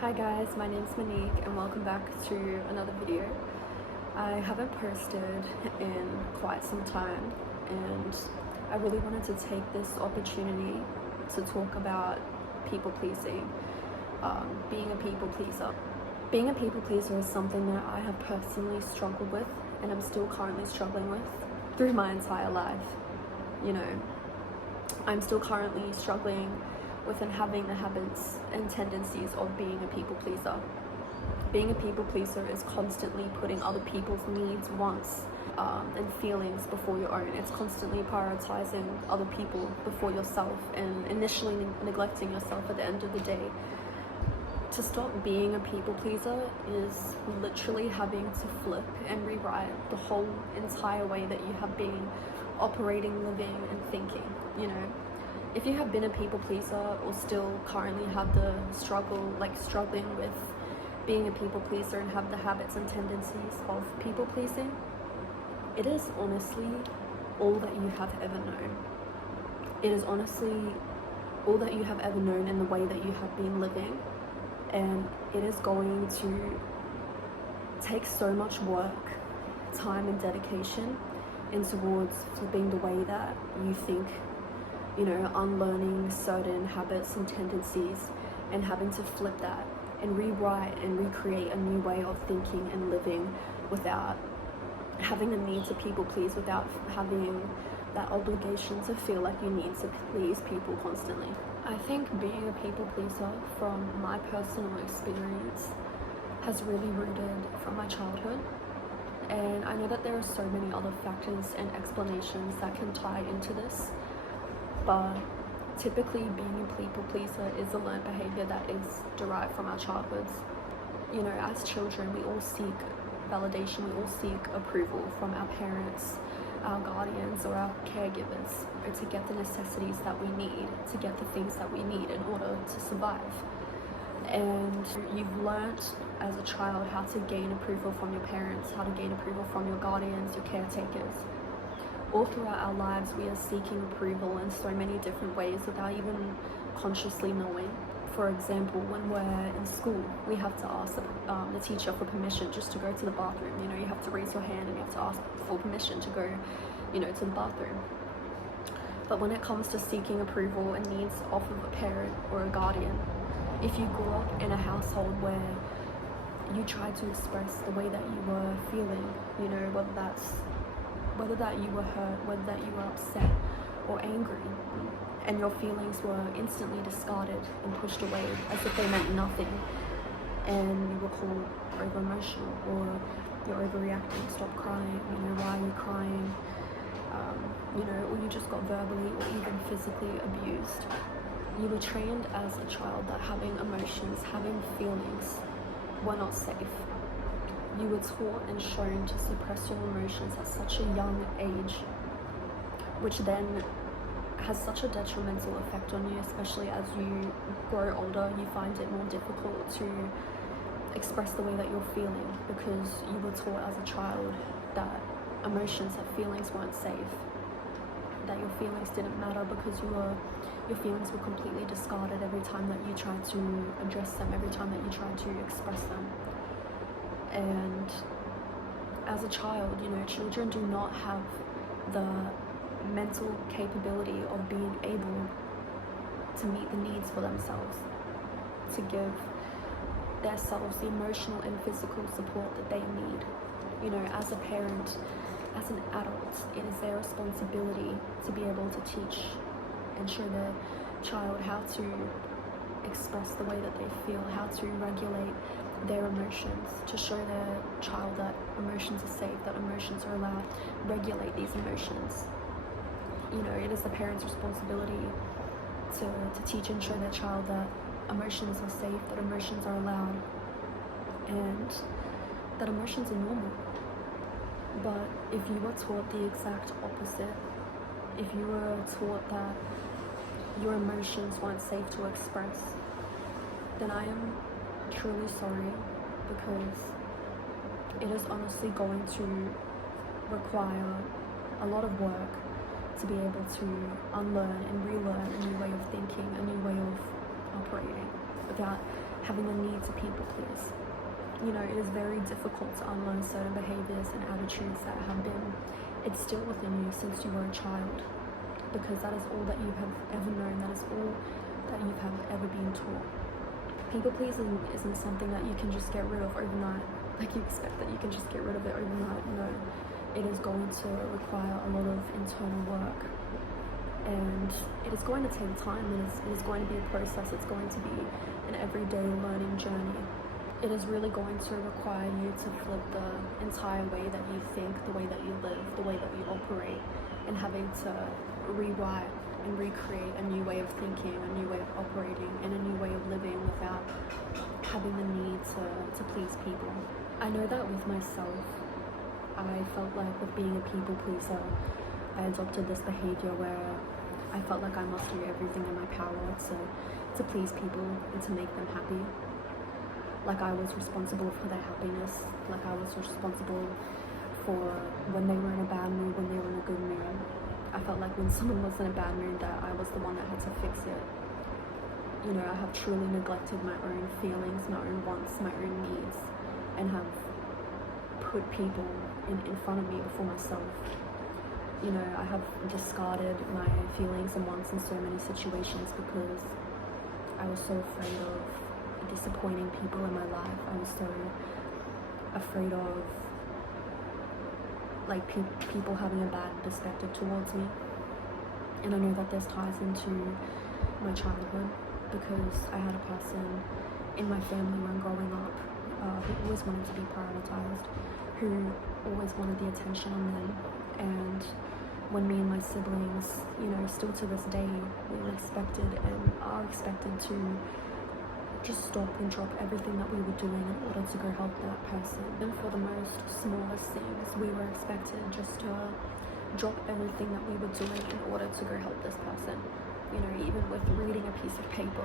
Hi guys, my name's Monique and welcome back to another video. I haven't posted in quite some time and I really wanted to take this opportunity to talk about people pleasing, being a people pleaser. Being a people pleaser is something that I have personally struggled with and I'm still currently struggling with through my entire life. You know, I'm still currently struggling with and having the habits and tendencies of being a people pleaser. Being a people pleaser is constantly putting other people's needs, wants, and feelings before your own. It's constantly prioritizing other people before yourself and initially neglecting yourself at the end of the day. To stop being a people pleaser is literally having to flip and rewrite the whole entire way that you have been operating, living, and thinking, you know. If you have been a people pleaser or still currently have the struggling with being a people pleaser and have the habits and tendencies of people pleasing, it is honestly all that you have ever known. It is honestly all that you have ever known in the way that you have been living, and it is going to take so much work, time and dedication in towards flipping the way that you think, you know, unlearning certain habits and tendencies and having to flip that and rewrite and recreate a new way of thinking and living without having the need to people please, without having that obligation to feel like you need to please people constantly. I think being a people pleaser, from my personal experience, has really rooted from my childhood. And I know that there are so many other factors and explanations that can tie into this, but typically being a people pleaser is a learned behavior that is derived from our childhoods. You know, as children, we all seek validation, we all seek approval from our parents, our guardians, or our caregivers, to get the necessities that we need, to get the things that we need in order to survive. And you've learnt as a child how to gain approval from your parents, how to gain approval from your guardians, your caretakers. All throughout our lives, we are seeking approval in so many different ways without even consciously knowing. For example, when we're in school, we have to ask the teacher for permission just to go to the bathroom. You know, you have to raise your hand and you have to ask for permission to go, you know, to the bathroom. But when it comes to seeking approval and needs off of a parent or a guardian, if you grew up in a household where you tried to express the way that you were feeling, you know, whether that you were hurt, whether that you were upset or angry, and your feelings were instantly discarded and pushed away as if they meant nothing, and you were called over emotional, or you're overreacting, stop crying, you know, why are you crying, you know, or you just got verbally or even physically abused. You were trained as a child that having emotions, having feelings were not safe. You were taught and shown to suppress your emotions at such a young age, which then has such a detrimental effect on you, especially as you grow older. You find it more difficult to express the way that you're feeling because you were taught as a child that emotions, that feelings weren't safe, that your feelings didn't matter because your feelings were completely discarded every time that you tried to address them, every time that you tried to express them. And as a child, you know, children do not have the mental capability of being able to meet the needs for themselves, to give themselves the emotional and physical support that they need. You know, as a parent, as an adult, it is their responsibility to be able to teach and show their child how to express the way that they feel, how to regulate their emotions, to show their child that emotions are safe, that emotions are allowed, regulate these emotions. You know, it is the parent's responsibility to teach and show their child that emotions are safe, that emotions are allowed, and that emotions are normal. But if you were taught the exact opposite, if you were taught that your emotions weren't safe to express, then I am truly sorry, because it is honestly going to require a lot of work to be able to unlearn and relearn a new way of thinking, a new way of operating, without having a need to people please. You know, it is very difficult to unlearn certain behaviors and attitudes that have been instilled within you since you were a child, because that is all that you have ever known, that is all that you have ever been taught. People pleasing isn't something that you can just get rid of overnight. Like, you expect that you can just get rid of it overnight. No, it is going to require a lot of internal work, and it is going to take time. It is going to be a process. It's going to be an everyday learning journey. It is really going to require you to flip the entire way that you think, the way that you live, the way that you operate, and having to rewrite and recreate a new way of thinking, a new way of operating, and a new way of living without having the need to please people. I know that with myself, I felt like with being a people pleaser, I adopted this behavior where I felt like I must do everything in my power to please people and to make them happy. Like I was responsible for their happiness, like I was responsible for when they were in a bad mood, when they were in a good mood. I felt like when someone was in a bad mood that I was the one that had to fix it. You know, I have truly neglected my own feelings, my own wants, my own needs, and have put people in front of me before myself. You know, I have discarded my feelings and wants in so many situations because I was so afraid of disappointing people in my life. I was so afraid of like people having a bad perspective towards me. And I know that this ties into my childhood, because I had a person in my family when growing up who always wanted to be prioritized, who always wanted the attention on them. And when me and my siblings, you know, still to this day, we were expected and are expected to just stop and drop everything that we were doing in order to go help that person. And for the most smallest things, we were expected just to drop everything that we were doing in order to go help this person. You know, even with reading a piece of paper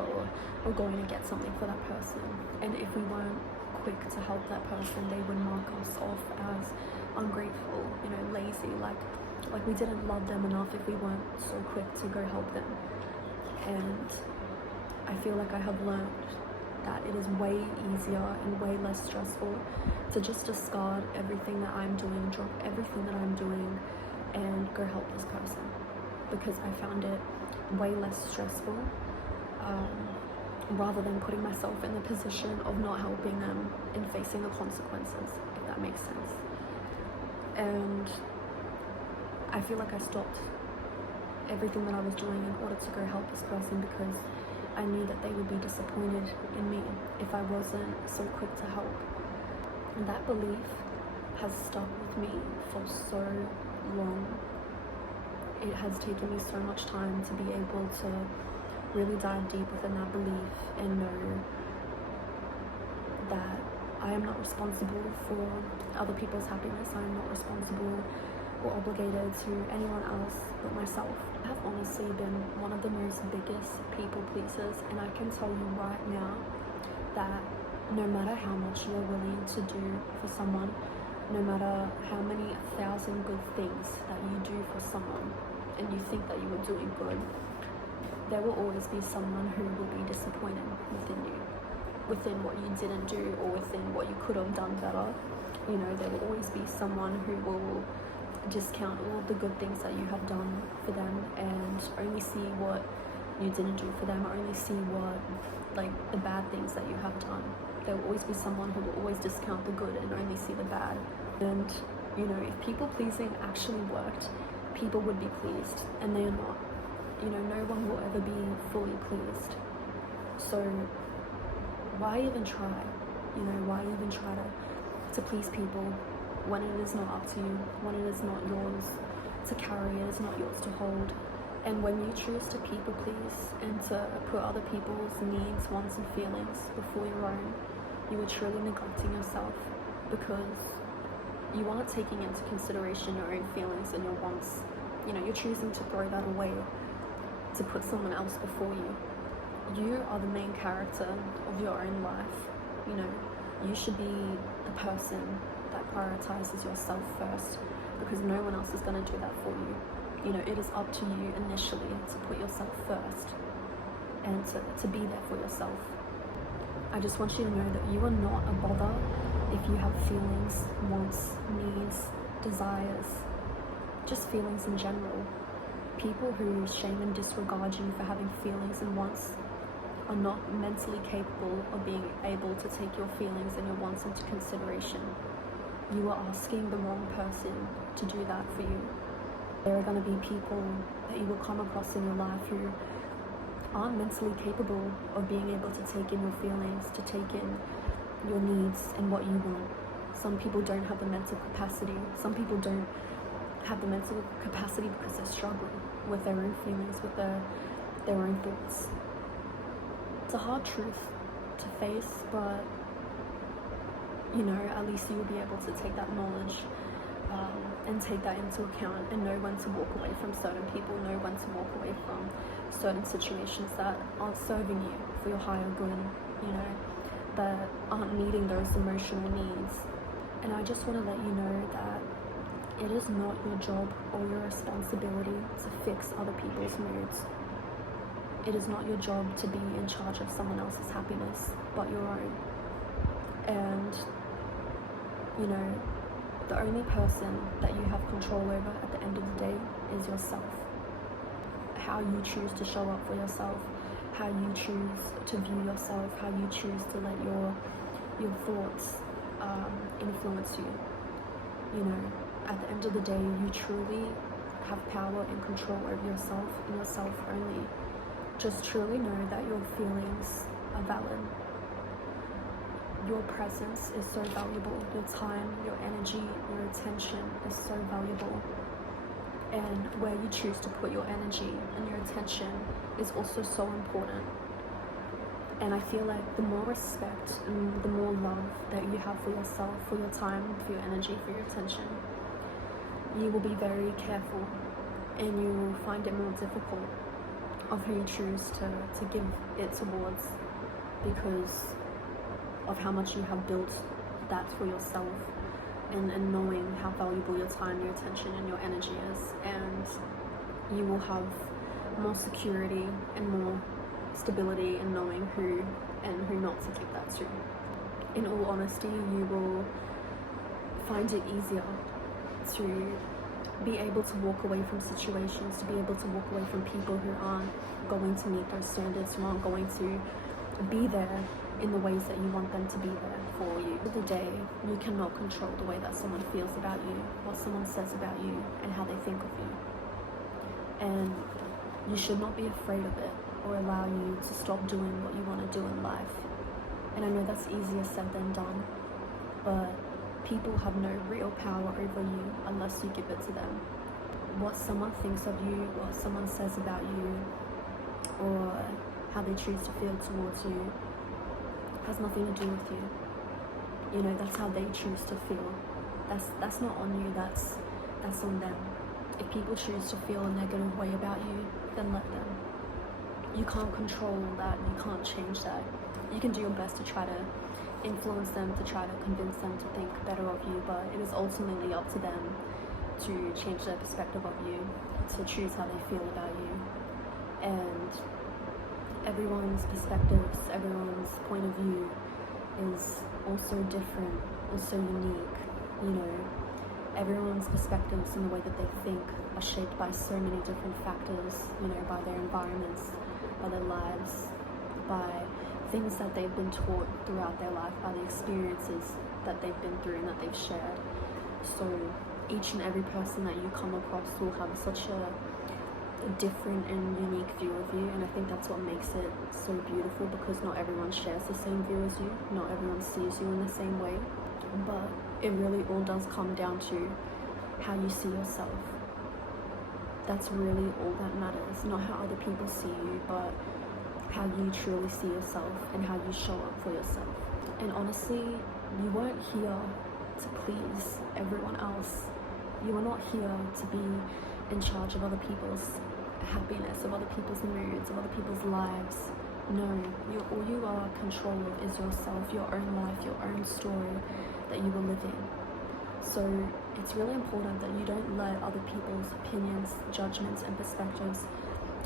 or going to get something for that person. And if we weren't quick to help that person, they would mark us off as ungrateful, you know, lazy, like we didn't love them enough if we weren't so quick to go help them. And I feel like I have learned that it is way easier and way less stressful to just discard everything that I'm doing, drop everything that I'm doing, and go help this person, because I found it way less stressful, rather than putting myself in the position of not helping them and facing the consequences, if that makes sense. And I feel like I stopped everything that I was doing in order to go help this person because I knew that they would be disappointed in me if I wasn't so quick to help. And that belief has stuck with me for so long. It has taken me so much time to be able to really dive deep within that belief and know that I am not responsible for other people's happiness. I am not responsible or obligated to anyone else but myself. I have honestly been one of the most biggest people pleasers, and I can tell you right now that no matter how much you're willing to do for someone, no matter how many 1,000 good things that you do for someone and you think that you are doing good, there will always be someone who will be disappointed within you, within what you didn't do or within what you could have done better. You know, there will always be someone who will discount all of the good things that you have done for them and only see what you didn't do for them, or only see what, like, the bad things that you have done. There will always be someone who will always discount the good and only see the bad. And, you know, if people pleasing actually worked, people would be pleased, and they are not. You know, no one will ever be fully pleased. So why even try? You know, why even try to please people when it is not up to you, when it is not yours to carry, it is not yours to hold. And when you choose to people please and to put other people's needs, wants and feelings before your own, you are truly neglecting yourself, because you aren't taking into consideration your own feelings and your wants. You know, you're choosing to throw that away to put someone else before you. You are the main character of your own life. You know, you should be the person that prioritizes yourself first, because no one else is going to do that for you. You know, it is up to you initially to put yourself first and to be there for yourself. I just want you to know that you are not a bother if you have feelings, wants, needs, desires, just feelings in general. People who shame and disregard you for having feelings and wants are not mentally capable of being able to take your feelings and your wants into consideration. You are asking the wrong person to do that for you. There are going to be people that you will come across in your life who aren't mentally capable of being able to take in your feelings, to take in your needs and what you want. Some people don't have the mental capacity. Some people don't have the mental capacity because they're struggling with their own feelings, with their own thoughts. It's a hard truth to face, but at least you will be able to take that knowledge and take that into account and know when to walk away from certain people, know when to walk away from certain situations that aren't serving you for your higher good, that aren't meeting those emotional needs. And I just want to let you know that it is not your job or your responsibility to fix other people's moods. It is not your job to be in charge of someone else's happiness but your own. And the only person that you have control over at the end of the day is yourself. How you choose to show up for yourself, how you choose to view yourself, how you choose to let your thoughts influence you. At the end of the day, you truly have power and control over yourself and yourself only. Just truly know that your feelings are valid. Your presence is so valuable. Your time, your energy, your attention is so valuable. And where you choose to put your energy and your attention is also so important. And I feel like the more respect and the more love that you have for yourself, for your time, for your energy, for your attention, you will be very careful and you will find it more difficult of who you choose to give it towards, because of how much you have built that for yourself, and knowing how valuable your time, your attention and your energy is. And you will have more security and more stability in knowing who and who not to give that to. In all honesty, you will find it easier to be able to walk away from situations, to be able to walk away from people who aren't going to meet those standards, who aren't going to be there in the ways that you want them to be there for you. At the end of the day, you cannot control the way that someone feels about you, what someone says about you, and how they think of you. And you should not be afraid of it or allow you to stop doing what you want to do in life. And I know that's easier said than done, but people have no real power over you unless you give it to them. What someone thinks of you, what someone says about you, or how they choose to feel towards you has nothing to do with you. That's how they choose to feel. That's not on you, that's on them. If people choose to feel a negative way about you, then let them. You can't control that, you can't change that. You can do your best to try to influence them, to try to convince them to think better of you, but it is ultimately up to them to change their perspective of you, to choose how they feel about you. And everyone's perspectives, everyone's point of view is also different, also unique. Everyone's perspectives and the way that they think are shaped by so many different factors, by their environments, by their lives, by things that they've been taught throughout their life, by the experiences that they've been through and that they've shared. So each and every person that you come across will have such a different and unique view of you, and I think that's what makes it so beautiful, because not everyone shares the same view as you, not everyone sees you in the same way, but it really all does come down to how you see yourself. That's really all that matters, not how other people see you, but how you truly see yourself and how you show up for yourself. And honestly, you weren't here to please everyone else. You are not here to be in charge of other people's happiness, of other people's moods, of other people's lives. No, all you are control of is yourself, your own life, your own story that you are living. So it's really important that you don't let other people's opinions, judgments and perspectives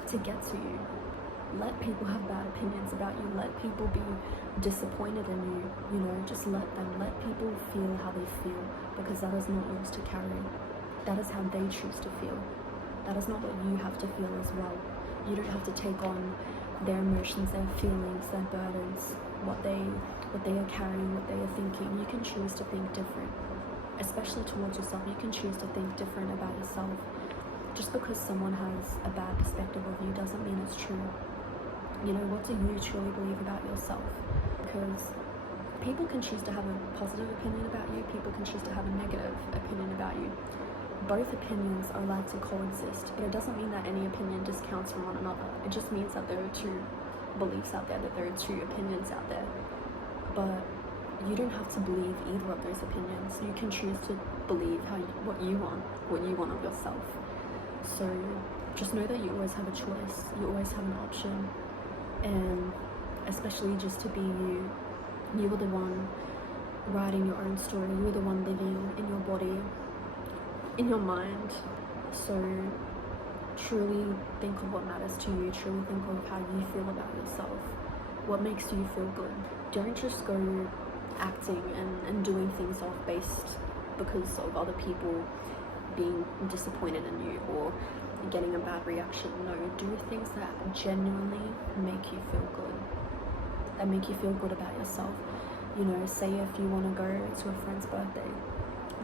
to get to you. let people have bad opinions about you, let people be disappointed in you, you know, just let them. Let people feel how they feel, because that is not yours to carry. That is how they choose to feel. That is not what you have to feel as well. You don't have to take on their emotions, their feelings, their burdens, what they are carrying, what they are thinking. You can choose to think different, especially towards yourself. You can choose to think different about yourself. Just because someone has a bad perspective of you doesn't mean it's true. You know, what do you truly believe about yourself? Because people can choose to have a positive opinion about you, people can choose to have a negative opinion about you. Both opinions are allowed to coexist, but it doesn't mean that any opinion discounts from one another. It just means that there are two beliefs out there, that there are two opinions out there. But you don't have to believe either of those opinions. You can choose to believe what you want of yourself. So just know that you always have a choice, you always have an option, and especially just to be you. You are the one writing your own story, you are the one living in your body, in your mind. So truly think of what matters to you, truly think of how you feel about yourself, what makes you feel good. Don't just go acting and doing things off based because of other people being disappointed in you or getting a bad reaction. No, do things that genuinely make you feel good, that make you feel good about yourself. You know, say if you want to go to a friend's birthday,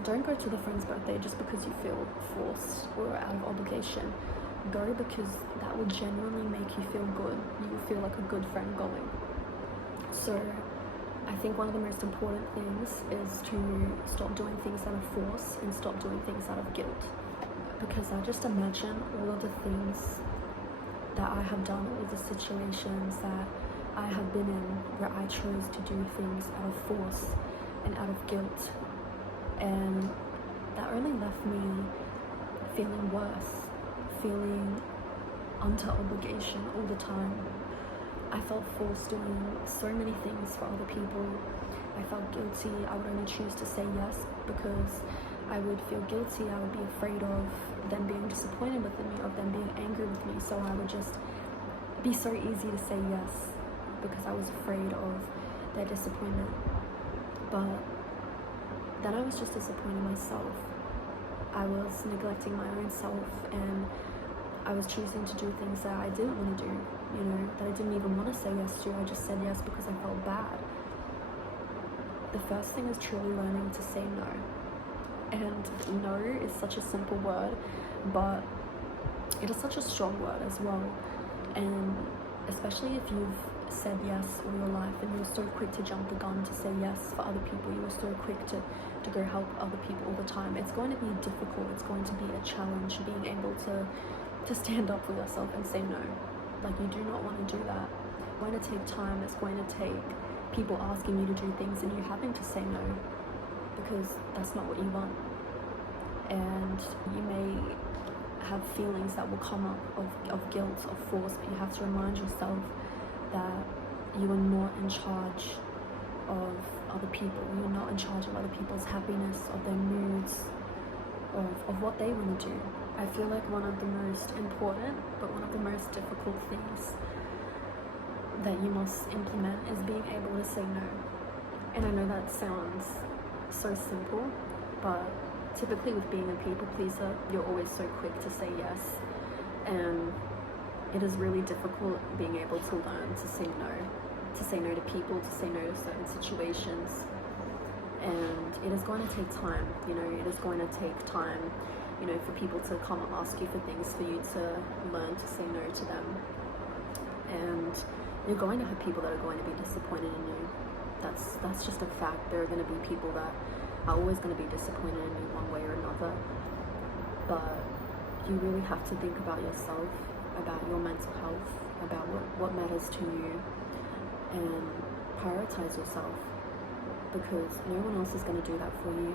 don't go to the friend's birthday just because you feel forced or out of obligation. Go because that will genuinely make you feel good. You will feel like a good friend going. So I think one of the most important things is to stop doing things out of force and stop doing things out of guilt. Because I just imagine all of the things that I have done, all the situations that I have been in where I chose to do things out of force and out of guilt. And that only left me feeling worse, feeling under obligation all the time. I felt forced doing so many things for other people. I felt guilty. I would only choose to say yes because I would feel guilty. I would be afraid of them being disappointed with me, of them being angry with me. So I would just be so easy to say yes because I was afraid of their disappointment. But then I was just disappointing myself. I was neglecting my own self, and I was choosing to do things that I didn't want to do, you know, that I didn't even want to say yes to. I just said yes because I felt bad. The first thing is truly learning to say no. And no is such a simple word, but it is such a strong word as well. And especially if you've said yes all your life and you're so quick to jump the gun to say yes for other people, you were so quick to go help other people all the time, it's going to be difficult, it's going to be a challenge being able to stand up for yourself and say no. Like, you do not want to do that. It's going to take time, it's going to take people asking you to do things and you having to say no because that's not what you want. And you may have feelings that will come up of guilt, of force, but you have to remind yourself that you are not in charge of other people. You're not in charge of other people's happiness, of their moods, of what they want to do. I feel like one of the most important but one of the most difficult things that you must implement is being able to say no. And I know that sounds so simple, but typically with being a people pleaser, you're always so quick to say yes, and it is really difficult being able to learn to say no to people, to say no to certain situations. And it is going to take time, you know, it is going to take time, you know, for people to come and ask you for things, for you to learn to say no to them. And you're going to have people that are going to be disappointed in you. That's just a fact. There are going to be people that are always going to be disappointed in you one way or another. But you really have to think about yourself, about your mental health, about what matters to you, and prioritize yourself, because no one else is going to do that for you.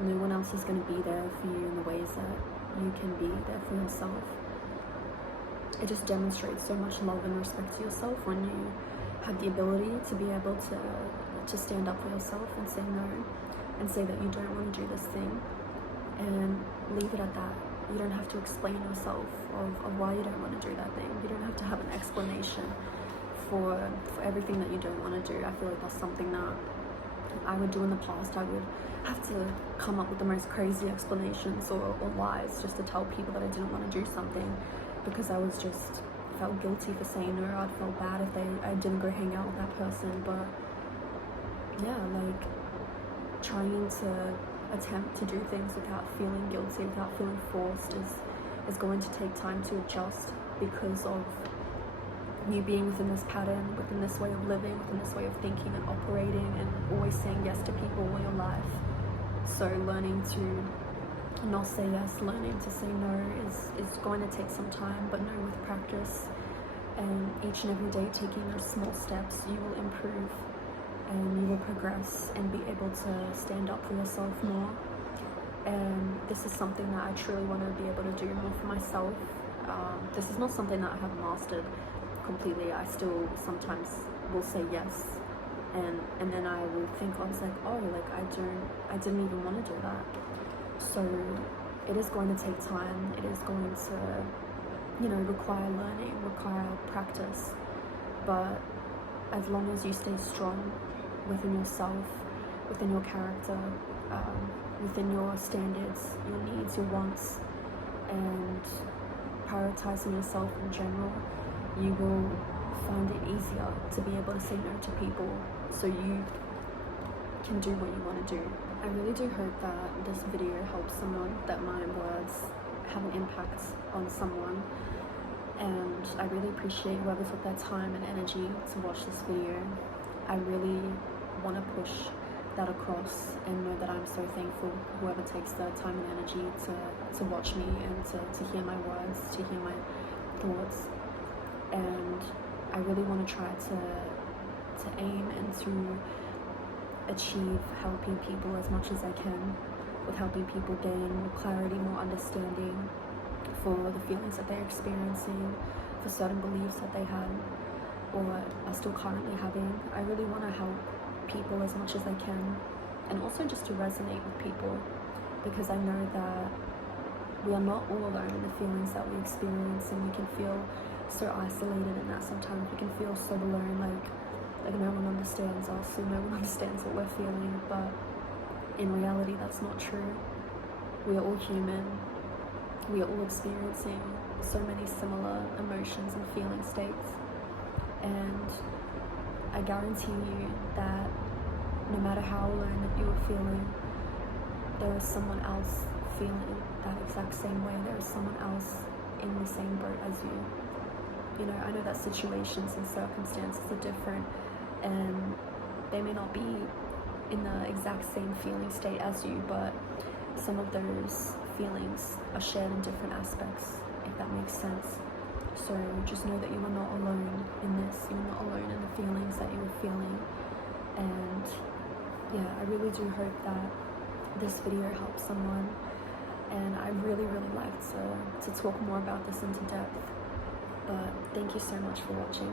No one else is going to be there for you in the ways that you can be there for yourself. It just demonstrates so much love and respect to yourself when you have the ability to be able to stand up for yourself and say no, and say that you don't want to do this thing, and leave it at that. you don't have to explain yourself of why you don't want to do that thing. You don't have to have an explanation for everything that you don't want to do. I feel like that's something that I would do in the past. I would have to come up with the most crazy explanations or lies just to tell people that I didn't want to do something, because I was just felt guilty for saying no. I'd feel bad if I didn't go hang out with that person. But yeah, like trying to attempt to do things without feeling guilty, without feeling forced is going to take time to adjust, because of you being within this pattern, within this way of living, within this way of thinking and operating, and always saying yes to people all your life. So learning to not say yes, learning to say no is going to take some time, but no, with practice and each and every day taking those small steps, you will improve and you will progress and be able to stand up for yourself more. And this is something that I truly want to be able to do more for myself. This is not something that I have mastered completely. I still sometimes will say yes, and then I will think, I was like, oh, like I didn't even want to do that. So it is going to take time. It is going to, require learning, require practice. But as long as you stay strong within yourself, within your character, within your standards, your needs, your wants, and prioritizing yourself in general, you will find it easier to be able to say no to people, so you can do what you want to do. I really do hope that this video helps someone, that my words have an impact on someone, and I really appreciate whoever took their time and energy to watch this video. I really want to push that across and know that I'm so thankful whoever takes their time and energy to watch me and to hear my words, to hear my thoughts. And I really want to try to aim and to achieve helping people as much as I can, with helping people gain more clarity, more understanding for the feelings that they're experiencing, for certain beliefs that they had or are still currently having. I really want to help people as much as I can, and also just to resonate with people, because I know that we are not all alone in the feelings that we experience, and we can feel so isolated in that sometimes. We can feel so alone, like no one understands us, or no one understands what we're feeling. But in reality, that's not true. We are all human. We are all experiencing so many similar emotions and feeling states, and I guarantee you that no matter how alone that you are feeling, there is someone else feeling that exact same way. There is someone else in the same boat as you. I know that situations and circumstances are different, and they may not be in the exact same feeling state as you, but some of those feelings are shared in different aspects, if that makes sense. So just know that you are not alone in this. You're not alone in the feelings that you are feeling. And yeah, I really do hope that this video helps someone, and I really like to talk more about this into depth. But thank you so much for watching.